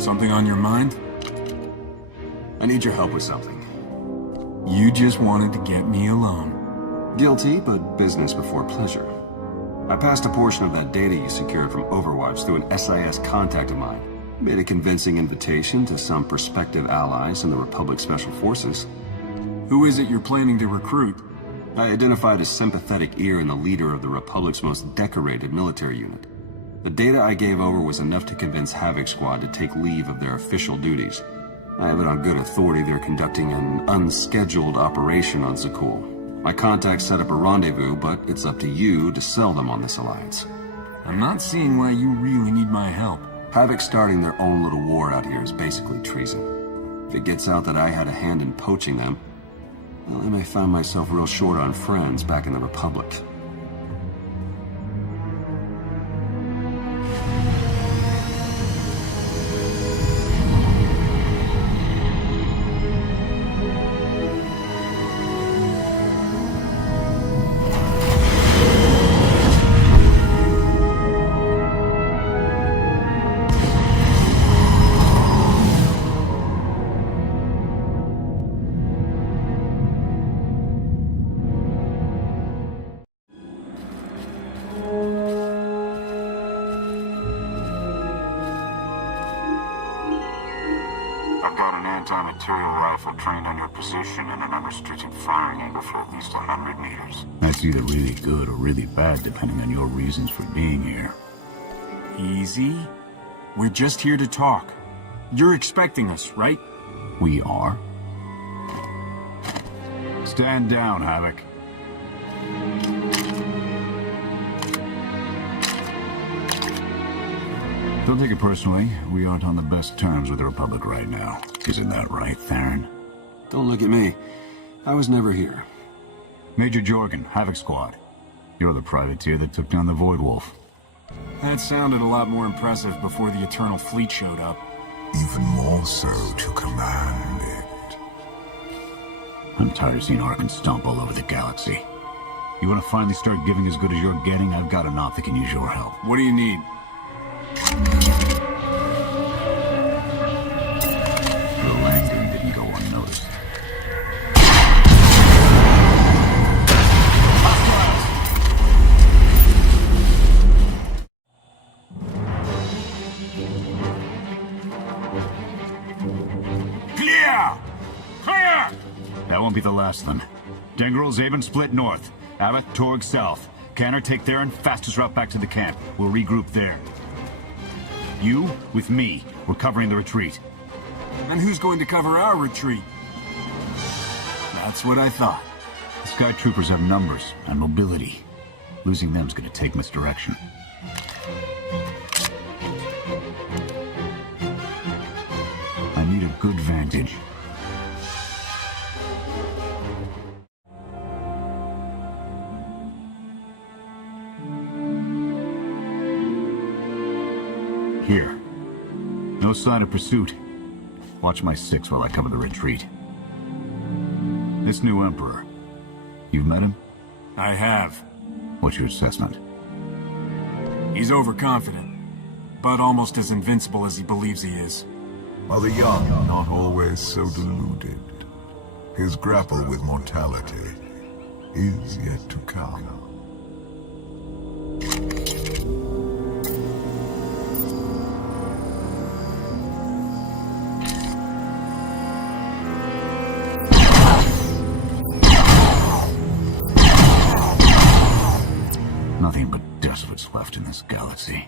Something on your mind? I need your help with something. You just wanted to get me alone. Guilty, but business before pleasure. I passed a portion of that data you secured from Overwatch through an SIS contact of mine. Made a convincing invitation to some prospective allies in the Republic Special Forces. Who is it you're planning to recruit? I identified a sympathetic ear in the leader of the Republic's most decorated military unit. The data I gave over was enough to convince Havoc Squad to take leave of their official duties. I have it on good authority they're conducting an unscheduled operation on Zakuul. My contacts set up a rendezvous, but it's up to you to sell them on this alliance. I'm not seeing why you really need my help. Havoc starting their own little war out here is basically treason. If it gets out that I had a hand in poaching them, well, I may find myself real short on friends back in the Republic. I've got an anti-material rifle trained on your position and an unrestricted firing angle for at least 100 meters. That's either really good or really bad, depending on your reasons for being here. Easy. We're just here to talk. You're expecting us, right? We are. Stand down, Havoc. Don't take it personally. We aren't on the best terms with the Republic right now. Isn't that right, Theron? Don't look at me. I was never here. Major Jorgan, Havoc Squad. You're the privateer that took down the Void Wolf. That sounded a lot more impressive before the Eternal Fleet showed up. Even more so to command it. I'm tired of seeing Ark stomp all over the galaxy. You want to finally start giving as good as you're getting? I've got an op that can use your help. What do you need? The landing didn't go unnoticed. Clear! Clear! That won't be the last of them. Dengrel, Zaben split north. Abbott, Torg south. Canner, take Theron, fastest route back to the camp. We'll regroup there. You, with me, we're covering the retreat. And who's going to cover our retreat? That's what I thought. The Sky Troopers have numbers and mobility. Losing them's gonna take misdirection. I need a good vantage. Here. No sign of pursuit. Watch my 6 while I cover the retreat. This new Emperor. You've met him? I have. What's your assessment? He's overconfident, but almost as invincible as he believes he is. Are the young not always so deluded? His grapple with mortality is yet to come. Nothing but despots left in this galaxy.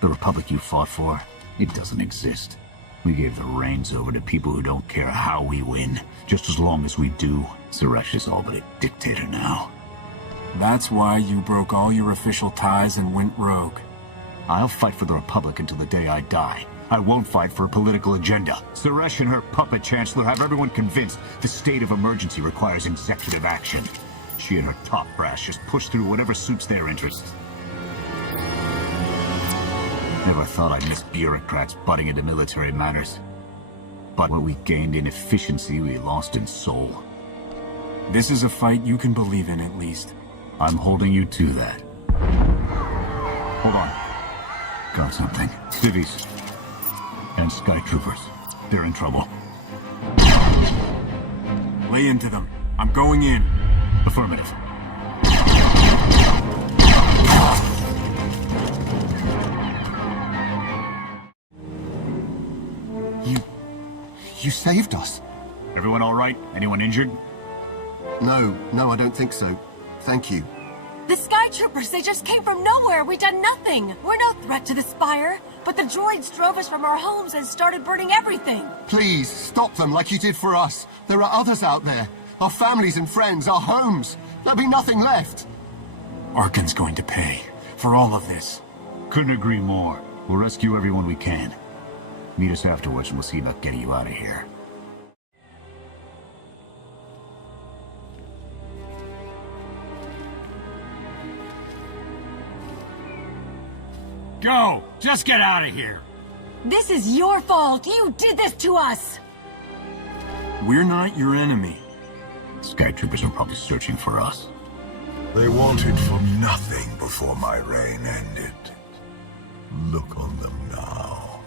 The Republic you fought for, it doesn't exist. We gave the reins over to people who don't care how we win. Just as long as we do, Suresh is all but a dictator now. That's why you broke all your official ties and went rogue. I'll fight for the Republic until the day I die. I won't fight for a political agenda. Suresh and her puppet chancellor have everyone convinced the state of emergency requires executive action. She and her top brass just push through whatever suits their interests. Never thought I'd miss bureaucrats butting into military matters. But what we gained in efficiency, we lost in soul. This is a fight you can believe in, at least. I'm holding you to that. Hold on. Got something. Civvies. And Sky Troopers. They're in trouble. Lay into them. I'm going in. Affirmative. You saved us. Everyone all right? Anyone injured? No, I don't think so. Thank you. The Sky Troopers, they just came from nowhere. We done nothing. We're no threat to the Spire. But the droids drove us from our homes and started burning everything. Please, stop them like you did for us. There are others out there. Our families and friends, our homes. There'll be nothing left. Arkan's going to pay for all of this. Couldn't agree more. We'll rescue everyone we can. Meet us afterwards and we'll see about getting you out of here. Go! Just get out of here! This is your fault. You did this to us. We're not your enemy. Sky Troopers are probably searching for us. They wanted for nothing before my reign ended. Look on them now.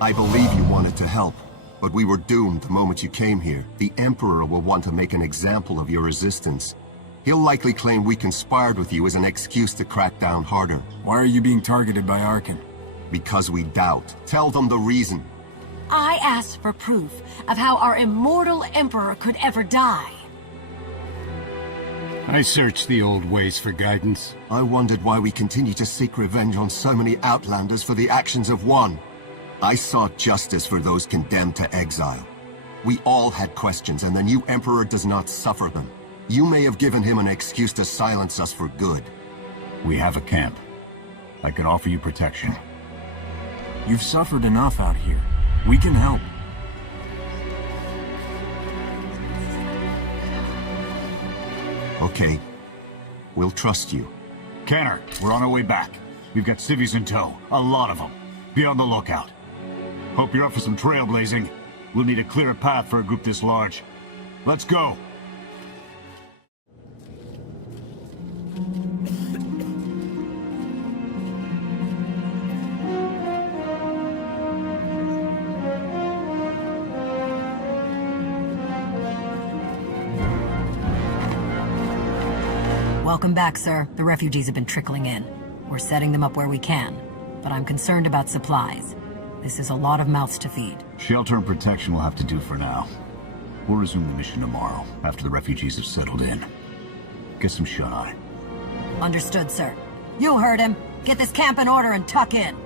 I believe you wanted to help, but we were doomed the moment you came here. The Emperor will want to make an example of your resistance. He'll likely claim we conspired with you as an excuse to crack down harder. Why are you being targeted by Arkan? Because we doubt. Tell them the reason. I asked for proof of how our immortal Emperor could ever die. I searched the old ways for guidance. I wondered why we continue to seek revenge on so many Outlanders for the actions of one. I sought justice for those condemned to exile. We all had questions, and the new Emperor does not suffer them. You may have given him an excuse to silence us for good. We have a camp. I can offer you protection. You've suffered enough out here. We can help. Okay. We'll trust you. Canner, we're on our way back. We've got civvies in tow. A lot of them. Be on the lookout. Hope you're up for some trailblazing. We'll need a clearer path for a group this large. Let's go! Welcome back, sir. The refugees have been trickling in. We're setting them up where we can, but I'm concerned about supplies. This is a lot of mouths to feed. Shelter and protection will have to do for now. We'll resume the mission tomorrow, after the refugees have settled in. Get some shut-eye. Understood, sir. You heard him. Get this camp in order and tuck in.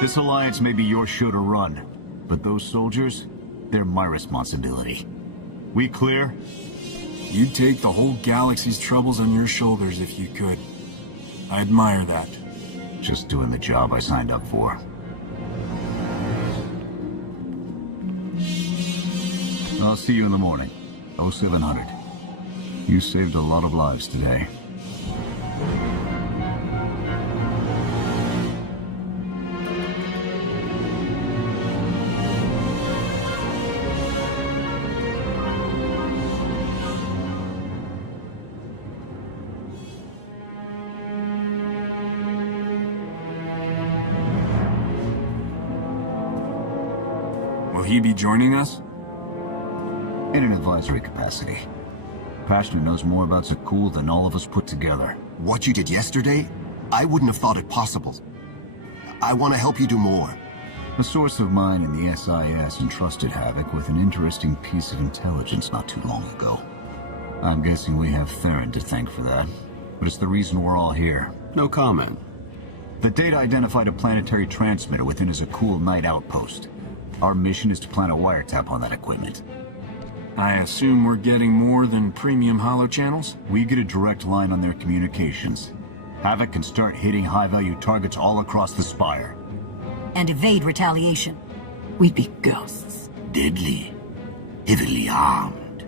This alliance may be your show to run, but those soldiers, they're my responsibility. We clear? You'd take the whole galaxy's troubles on your shoulders if you could. I admire that. Just doing the job I signed up for. I'll see you in the morning. 0700. You saved a lot of lives today. Will he be joining us? In an advisory capacity. Pashner knows more about Zakuul than all of us put together. What you did yesterday? I wouldn't have thought it possible. I want to help you do more. A source of mine in the SIS entrusted Havoc with an interesting piece of intelligence not too long ago. I'm guessing we have Theron to thank for that, but it's the reason we're all here. No comment. The data identified a planetary transmitter within a Zakuul night outpost. Our mission is to plant a wiretap on that equipment. I assume we're getting more than premium holo channels? We get a direct line on their communications. Havoc can start hitting high-value targets all across the Spire. And evade retaliation. We'd be ghosts. Deadly. Heavily armed.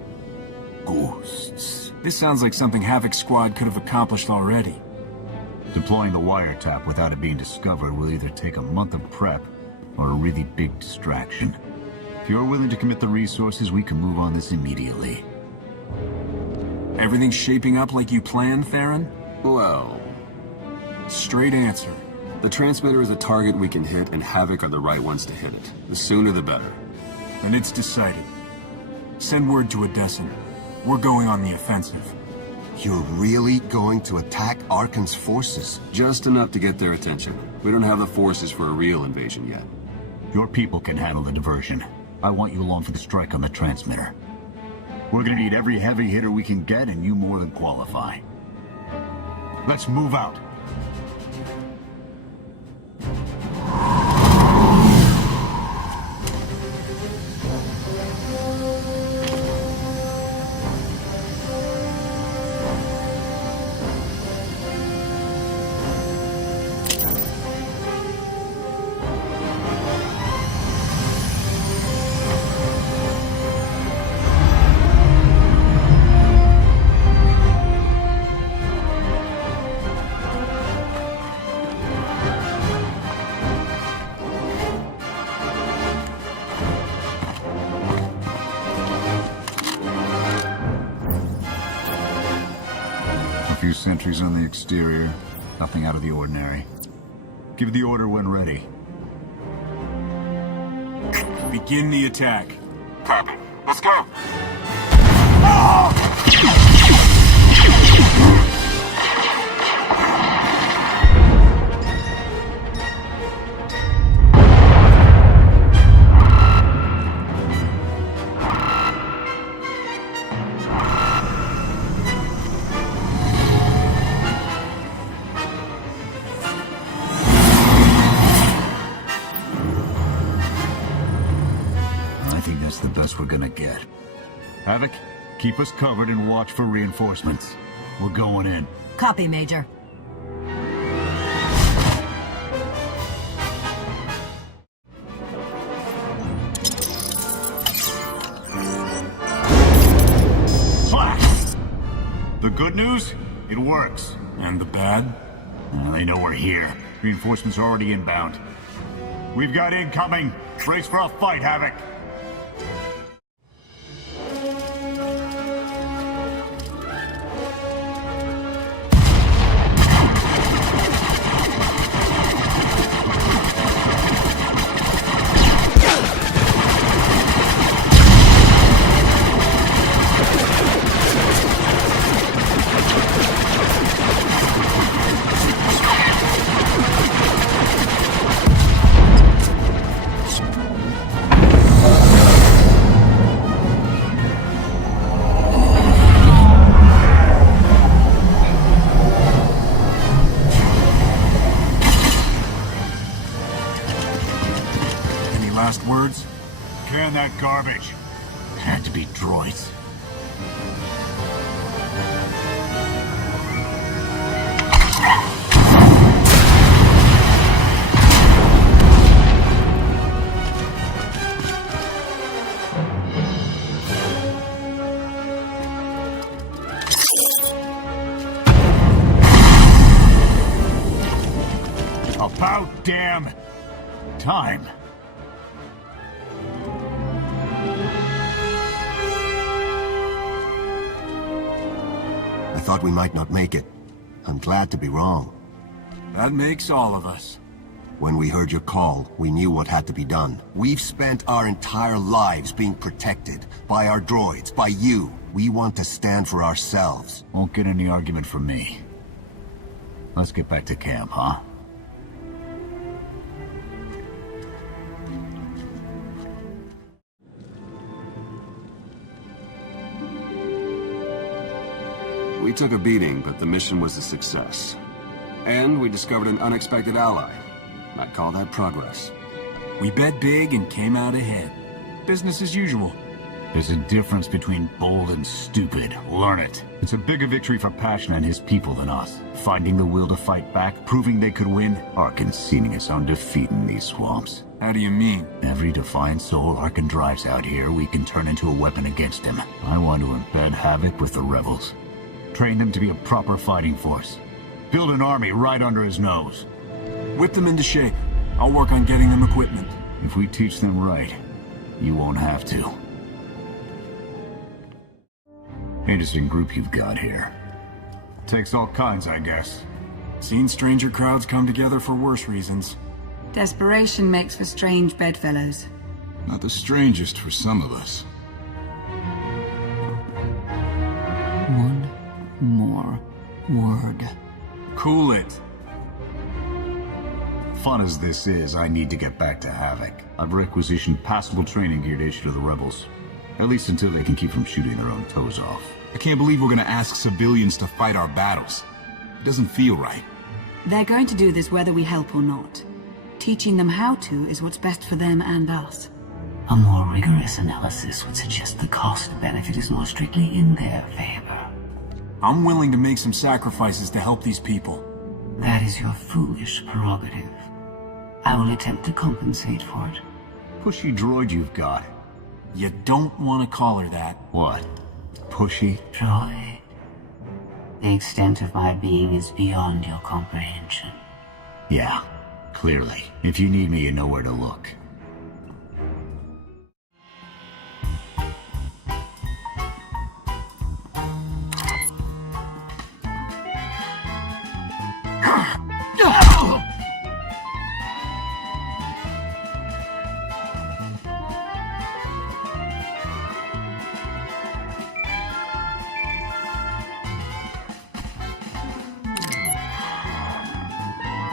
Ghosts. This sounds like something Havoc Squad could have accomplished already. Deploying the wiretap without it being discovered will either take a month of prep or a really big distraction. If you're willing to commit the resources, we can move on this immediately. Everything's shaping up like you planned, Theron? Well, Straight answer. the transmitter is a target we can hit, and Havoc are the right ones to hit it. The sooner the better. And it's decided. Send word to Odessen. We're going on the offensive. You're really going to attack Arkan's forces? Just enough to get their attention. We don't have the forces for a real invasion yet. Your people can handle the diversion. I want you along for the strike on the transmitter. We're gonna need every heavy hitter we can get, and you more than qualify. Let's move out. Few sentries on the exterior. Nothing out of the ordinary. Give the order when ready. Begin the attack. Copy. Let's go. The best we're gonna get. Havoc, keep us covered and watch for reinforcements. We're going in. Copy, Major. The good news? It works. And the bad? They know we're here. Reinforcements are already inbound. We've got incoming. Brace for a fight, Havoc. Last words? Can that garbage. Had to be droids. About damn time. I thought we might not make it. I'm glad to be wrong. That makes all of us. When we heard your call, we knew what had to be done. We've spent our entire lives being protected. By our droids, by you. We want to stand for ourselves. Won't get any argument from me. Let's get back to camp, huh? We took a beating, but the mission was a success. And we discovered an unexpected ally. I'd call that progress. We bet big and came out ahead. Business as usual. There's a difference between bold and stupid. Learn it. It's a bigger victory for Passion and his people than us. Finding the will to fight back, proving they could win, Arkan seeming us on defeat in these swamps. How do you mean? Every defiant soul Arkan drives out here, we can turn into a weapon against him. I want to embed Havoc with the rebels. Train them to be a proper fighting force. Build an army right under his nose. Whip them into shape. I'll work on getting them equipment. If we teach them right, You won't have to. Interesting group you've got here. Takes all kinds, I guess. Seen stranger crowds come together for worse reasons. Desperation makes for strange bedfellows. Not the strangest for some of us. One more word. Cool it. Fun as this is, I need to get back to Havoc. I've requisitioned passable training gear to issue to the rebels. At least until they can keep from shooting their own toes off. I can't believe we're gonna ask civilians to fight our battles. It doesn't feel right. They're going to do this whether we help or not. Teaching them how to is what's best for them and us. A more rigorous analysis would suggest the cost-benefit is more strictly in their favor. I'm willing to make some sacrifices to help these people. That is your foolish prerogative. I will attempt to compensate for it. Pushy droid you've got. You don't want to call her that. What? Pushy? Droid. The extent of my being is beyond your comprehension. Yeah, clearly. If you need me, you know where to look.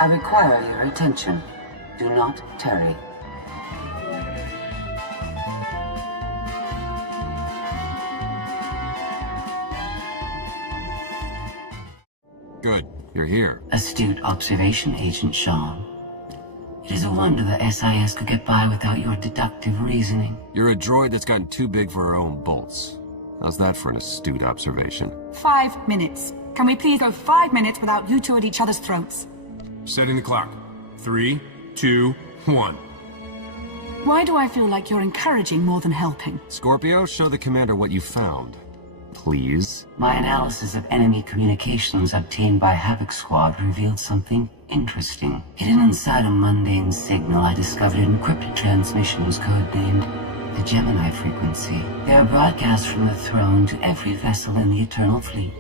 I require your attention. Do not tarry. Good. You're here. Astute observation, Agent Shawn. It is a wonder the SIS could get by without your deductive reasoning. You're a droid that's gotten too big for her own bolts. How's that for an astute observation? 5 minutes. Can we please go 5 minutes without you two at each other's throats? Setting the clock. 3, 2, 1. Why do I feel like you're encouraging more than helping? Scorpio, show the commander what you found. Please? My analysis of enemy communications obtained by Havoc Squad revealed something interesting. Hidden inside a mundane signal, I discovered an encrypted transmissions codenamed the Gemini frequency. They are broadcast from the throne to every vessel in the Eternal Fleet.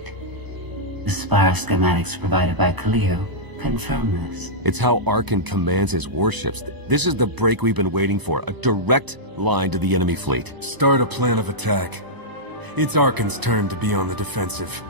The Spire schematics provided by Kaliyo confirm this. It's how Arkan commands his warships. This is the break we've been waiting for. A direct line to the enemy fleet. Start a plan of attack. It's Arkan's turn to be on the defensive.